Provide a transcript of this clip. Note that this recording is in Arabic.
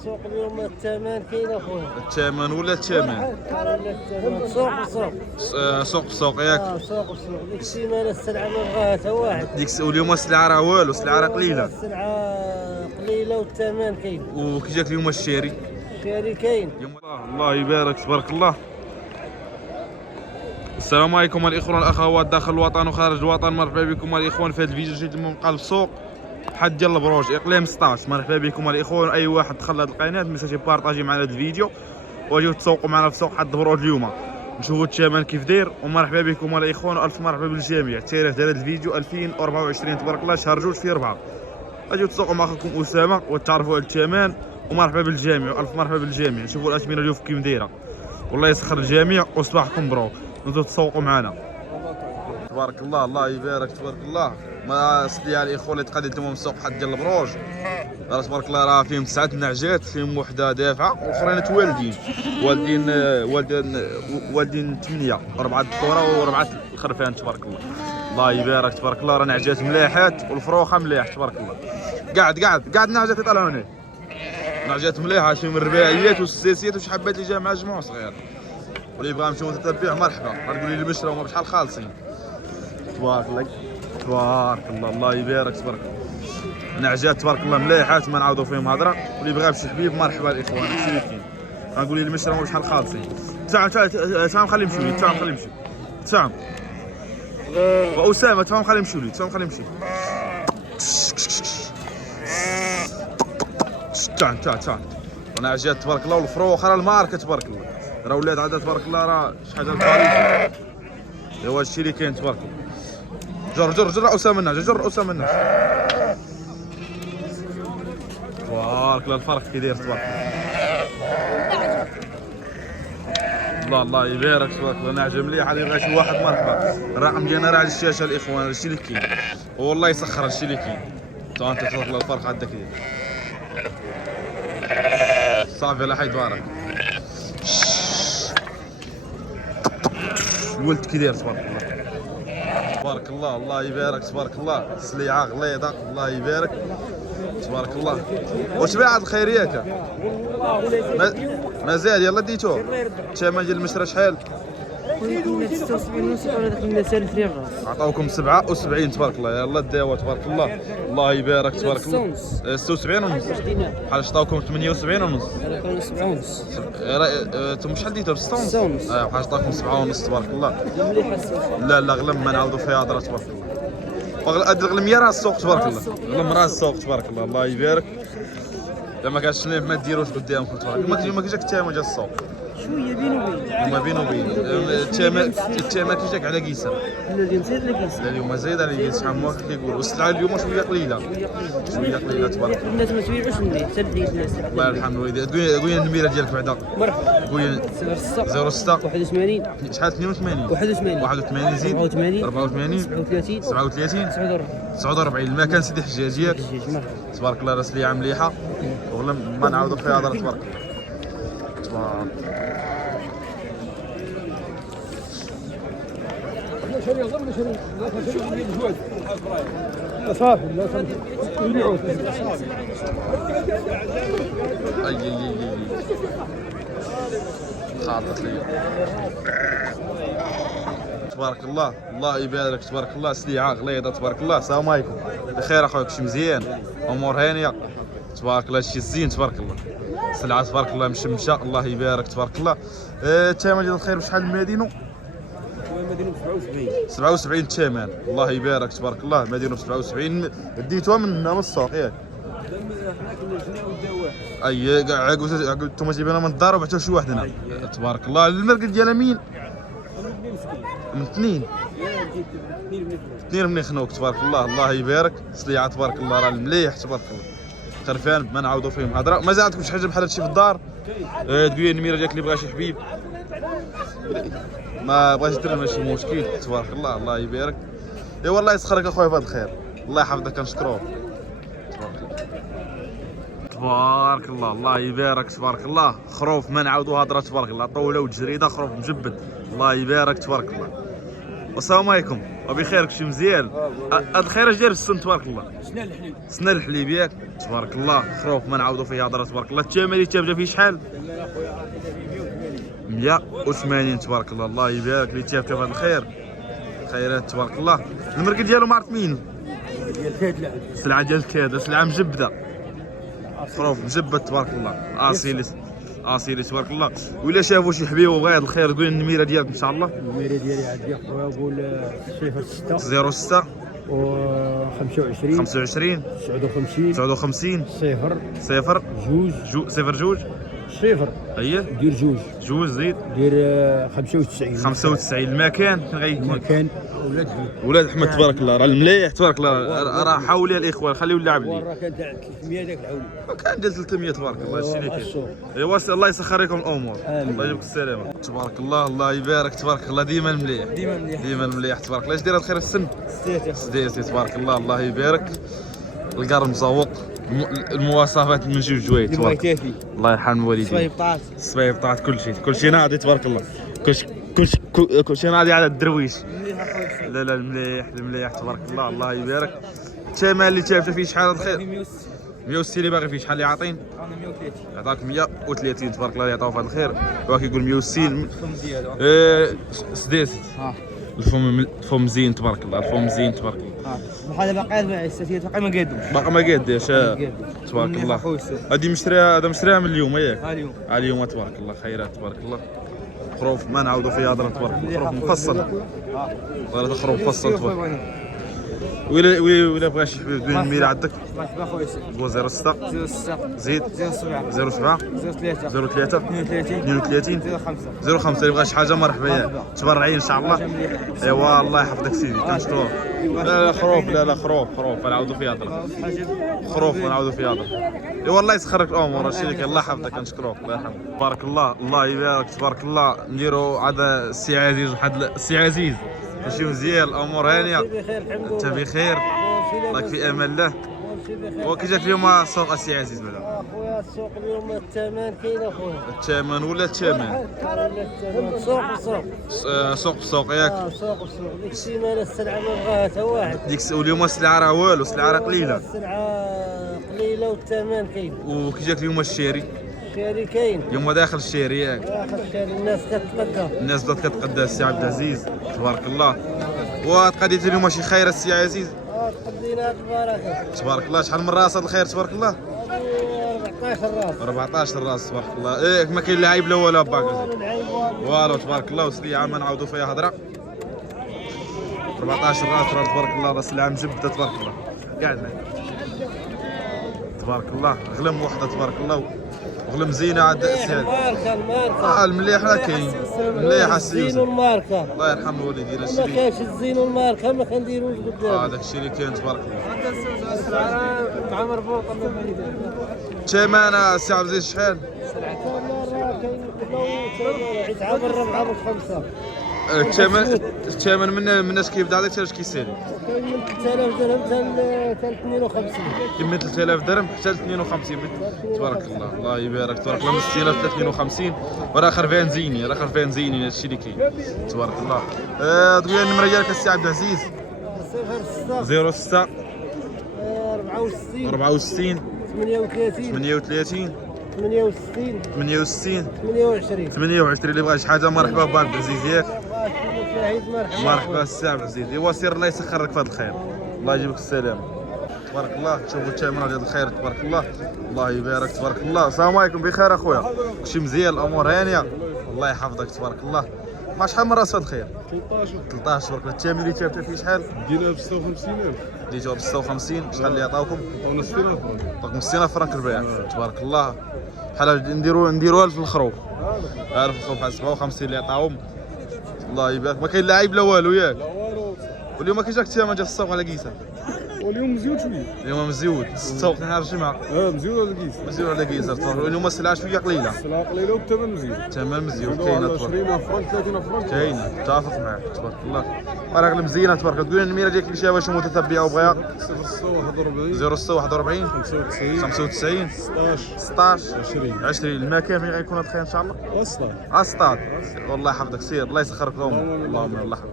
السوق اليوم الثمن كاين اخويا. الثمن ولا الثمن؟ سوق وسوق. سوق بسوق ياك. سوق وسوق. ديك السيمانه السلعه ما بغاها حتى واحد. واليوم السلعه راه والو، السلعه راه قليله. السلعه قليله والثمن كاين. وكي جاك اليوم الشاري؟ الشاري كاين. الله يبارك تبارك الله. السلام عليكم الاخوان والاخوات داخل الوطن وخارج الوطن، مرحبا بكم الاخوان في هذا الفيديو جديد من قلب السوق حد ديال البروج اقليم 16. مرحبا بكم الاخوان، اي واحد دخل هذه القناه ميساجي بارطاجي معنا هذا الفيديو واجيو تسوقوا معنا في سوق حد البروج اليوم نشوفوا الثمن كيف داير. ومرحبا بكم الاخوان والف مرحبا بالجميع. التاريخ ديال هذا الفيديو 2024 تبارك الله شهر 2 في 4. اجيو تسوقوا مع اخوكم اسامه وتعرفوا على الثمن. ومرحبا بالجميع والف مرحبا بالجميع. نشوفوا الاثمنه اليوم كيف دايره. والله يسخر الجميع وصباحكم مبروك. نزيدو تسوقوا معنا تبارك الله. الله يبارك تبارك الله. ما صديع الاخوان اللي تقدموا من السوق حد ديال البروج راه تبارك الله راه فيهم 9 نعجات، فيهم وحده دافعه واخرين توالدين والدين 8 4 ذكوره و4 الخرفان تبارك الله. الله يبارك تبارك الله. راه نعجات مليحات والفروخه مليح تبارك الله. قاعد نعجات يطلعوا هنا، نعجات مليحه فيهم الرباعيات والساسيات وشي حبات اللي جا مع جموع صغير. واللي يبغى يمشيو تتبع مرحبا، غتقولي لي المشرى هما بشحال خالصين تبارك الله تبارك الله. الله يبارك تبارك الله. نعجات تبارك الله مليحات ما نعاودوا فيهم هضره. واللي بغى بشي حبيب مرحبا الاخوان هادشي اللي كاين. غنقولي لي المشرى هما بشحال خالصين. تفهم خليه يمشيو لي، تفهم خليه يمشي، تفهم واسامه تفهم خليه يمشيو لي، تفهم خليه يمشي. تعال نعجات تبارك الله. والفروخ راه الماركه تبارك الله، راه ولاد عاد تبارك الله راه شحال ديال الكواليتي. ايوا هادشي اللي كاين تبارك الله. جر اسامه النعجه، جر اسامه النعجه تبارك الله. الفرق كي داير تبارك الله. الله يبارك تبارك الله. نعجه مليحه اللي بغى شي واحد مرحبا. الرقم ديالنا راه على الشاشه الاخوان. هادشي اللي كاين والله يسخر هادشي اللي كاين. انت تبارك الله الفرق عندك صافي الله حيد بارك. الولد كي داير تبارك الله تبارك الله. الله يبارك تبارك الله. سليعه غليظه الله يبارك تبارك الله. واش بايع هاد الخير ياك؟ مازال يلا ديتوه. الثمن ديال المشرى شحال؟ 76 ونص ولا داك الناس 1000 ريال راس. عطاوكم 77 تبارك الله. يلا داوا تبارك الله. الله يبارك تبارك الله. 76 ونص بحال عطاوكم 78 ونص. انا كان 7 ونص. انتم شحال ديتو؟ 6 ونص. بحال عطاوكم 7 ونص تبارك الله. مليحه. لا غلم ما نعاودوا فيها هضره تبارك الله. هاد الغلميه راه السوق تبارك الله. غلم راه السوق تبارك الله. الله يبارك. الا ما كانش ما ديروش قدامكم تبارك الله. ما كيجاك الثمن ديال السوق شويه بينو وبين. ما بينو وبين الثمن كيجاك على قيسه. لا اليوم زايد على قيس. لا اليوم زايد على قيس. شحال ما كيقول والسلعه اليوم شويه قليله. شويه قليله تبارك الله. الناس ما تبيعوش مني حتى الديت الناس. الله يرحم الوالدين. قول لي النميره ديالك بعدا. مرحبا. قول لي 06 81 شحال 82 81 زيد 84 37 37 49 المكان سيدي حجاج ياك تبارك الله. راس ليعه مليحه ولا ما نعاودوا فيها هضره تبارك الله. صافي لا اي خاطط لي تبارك الله. الله يبارك تبارك الله. سليعه غليظه تبارك الله. السلام عليكم بخير اخويا كلشي مزيان امور هانيه تبارك الله. هادشي زين تبارك الله. سلعه تبارك الله مشمشه الله يبارك تبارك الله. الثمن ديال الخير بشحال المدينو؟ المدينه ب 77 الثمن. الله يبارك تبارك الله. مدينه ب 77 ديتوها من السوق ياك؟ حنا كنا جنيه وداو واحد. اي كاع انتم جايبينها من الدار وبعتوها شي واحد هنا تبارك الله. المرقد ديالها مين؟ من اثنين. اثنين من خنوك تبارك الله. الله يبارك. سليعه تبارك الله راه المليح تبارك الله. خرفان ما نعاودوا فيهم هضره. مازال عندكم شي حاجه بحال هادشي في الدار؟ تقول لي النميره ديالك اللي بغى شي حبيب ما بغاش يدير ماشي مشكل تبارك الله. الله يبارك. اي والله يسخرك اخويا بهذا الخير. الله يحفظك كنشكروك تبارك الله. الله يبارك تبارك الله. خروف ما نعاودوا هضره تبارك الله. طوله وجريده خروف مجبد الله يبارك تبارك الله. السلام عليكم وبخير كلشي مزيان. هاد الخير ديال السن تبارك الله. سنة الحليب ياك تبارك الله. خروف ما نعاودو فيه هضره تبارك الله. الثمن اللي تابجا فيه شحال؟ 180 تبارك الله. الله يبارك اللي تابجا في هذا الخير. خيرات تبارك الله. المركز ديالو معرف مين؟ سلعه ديال الكاده، سلعه مجبده. خروف مجبد تبارك الله. اصيلي تبارك الله. ولا شافوا شي حبيب وبغى هذا الخير قول النميره ديالك ان شاء الله. النميره ديالي عندي اخويا قول 06 و 25 59 0 2 صفر اييه دير جوج زيد دير 95 المكان فين غيكون؟ كان ولاد احمد تبارك الله. راه المليح تبارك الله. راه حاولي الاخوان خليو اللعب لي. راه كان تاع 300 داك العولي كان ديال 300 تبارك الله. هادشي اللي كاين. ايوا الله يسخر لكم الامور. الله يجيبك السلامه تبارك الله. الله يبارك تبارك الله. ديما المليح ديما المليح تبارك الله. اش داير الخير السن؟ سديتي تبارك الله. الله يبارك. القار مزوق. المواصفات من جوج جويد تبارك الله. الله يرحم الوالدين. صبيبطات كلشي ناضي تبارك الله. كلشي ناضي على الدرويش. لا المليح تبارك الله. الله يبارك. الثمن اللي تابت فيه شحال الخير؟ 160 اللي باغي فيه شحال اللي عاطين؟ انا 130 يعطاك 130 تبارك الله. يعطيو في هذا الخير. هو كيقول 160 سديس. الفم زين تبارك الله. الفم زين تبارك الله. بحال باقي الساسيات باقي ما قادوش. باقي ما قاديش تبارك الله. هذه مشريها من اليوم ياك؟ اليوم تبارك الله. خيرات تبارك الله. خروف ما نعاودوا فيها هضره تبارك الله. خروف مفصل. والله خروف مفصل تبارك. ولا بغى شي حبيب دوين الميرا عندك؟ مرحبا خويا هو 06 زيد 07 03 32 05 اللي بغى شي حاجه مرحبا ياك. تبرعي ان شاء الله. ايوا الله يحفظك سيدي كنشكروك. لا خروف نعاودوا فيها هضره. خروف نعاودوا فيها هضره. ايوا الله يسخر لك الامور. هادشي اللي كاين. الله يحفظك كنشكروك. الله يرحمك تبارك الله. الله يبارك تبارك الله. نديروا هذا السي عزيز واحد السي عزيز ماشي مزيان. الامور هانيه انت بخير راك في امان الله. وكي جاك اليوم سوق السي عزيز بعدا؟ اخويا السوق اليوم الثمن كاين اخويا. الثمن ولا الثمن؟ سوق ياك. سوق ديك السيمانه السلعه ما بغاها حتى واحد. واليوم السلعه راه والو. السلعه راه قليله. السلعه قليله والثمن كاين. وكي جاك اليوم الشيري؟ الشاري كاين. اليوم داخل الشيري ياك؟ داخل الشاري. الناس بدات كتقدى السي عبد العزيز تبارك الله. وتقديت اليوم شي خير السي عزيز؟ تقدينا البركه تبارك الله. شحال من راس هذا الخير تبارك الله؟ 14 راس تبارك الله. ايه ما كاين لا عيب لا والو باك والو تبارك الله. وسليعه ما نعاودوا فيها هضره. 14 راس راه تبارك الله. راه سلعه مجبده تبارك الله. قاعد تبارك الله. غلم وحده تبارك الله. وغلم زينه عاد السعد. الماركه المليح راه كاين. مليح الزين والماركه. الله يرحم والدينا. ما كاينش الزين والماركه ما كنديروش قدام. داك الشيء اللي كاين تبارك الله. مع مربوطه الثمن السي عبد العزيز شحال؟ يتعامل 4 و5. الثمن من اش كيبدا هذاك حتى اش كيسالي؟ كاين من 3000 درهم حتى 52. كاين من 3000 درهم حتى 52 تبارك الله. الله يبارك تبارك الله. من 6000 حتى 52 وراه خرفان زينين. هادشي اللي كاين تبارك الله. تقول لي النمره ديالك السي عبد العزيز؟ 06 64 38 68 28 اللي بغى شي حاجه مرحبا بك عبد العزيز ياك. مرحبا السي عبد العزيز. ايوا سير الله يسخر لك في هذا الخير. الله يجيبك السلامه تبارك الله. تشوفوا الثمن ديال الخير تبارك الله. الله يبارك تبارك الله. السلام عليكم بخير اخويا. كلشي مزيان الامور هانيه. الله يحفظك تبارك الله. ما شحال من راس هذا الخير؟ 13 تبارك الله. الثمن اللي تابت فيه شحال؟ دينا ب 56000. ديتو ب 56. شحال اللي عطاوكم؟ عطاونا 60000 فرنك. عطاكم 60000 فرنك البيع تبارك الله. بحال نديروها في الخروف. عارف الخروف بحال 57 اللي عطاهم. الله يبارك. ما كاين لا عيب لا والو ياك؟ لا والو. واليوم كي جاك الثمن ديال السوق على كيسان؟ واليوم مزيود شويه. اليوم مزيود. السوق نهار الجمعه. مزيود على كيس. مزيود على كيسان. اليوم السلعه شويه قليله. السلعه قليله والثمن مزيود. الثمن مزيود. كاينه تبارك 20 فرنك 30 فرنك. كاينه متفق معك تبارك الله. راه مزيانه تبارك الله. تقول النميره ديالك شي واش متتبعه وبغيها؟ 06 41 95 16 20 المكان فين غيكون هذا الخير ان شاء الله؟ اصلا السطاد. والله يحفظك سير. الله يسخرك لهم. اللهم الله يحفظك.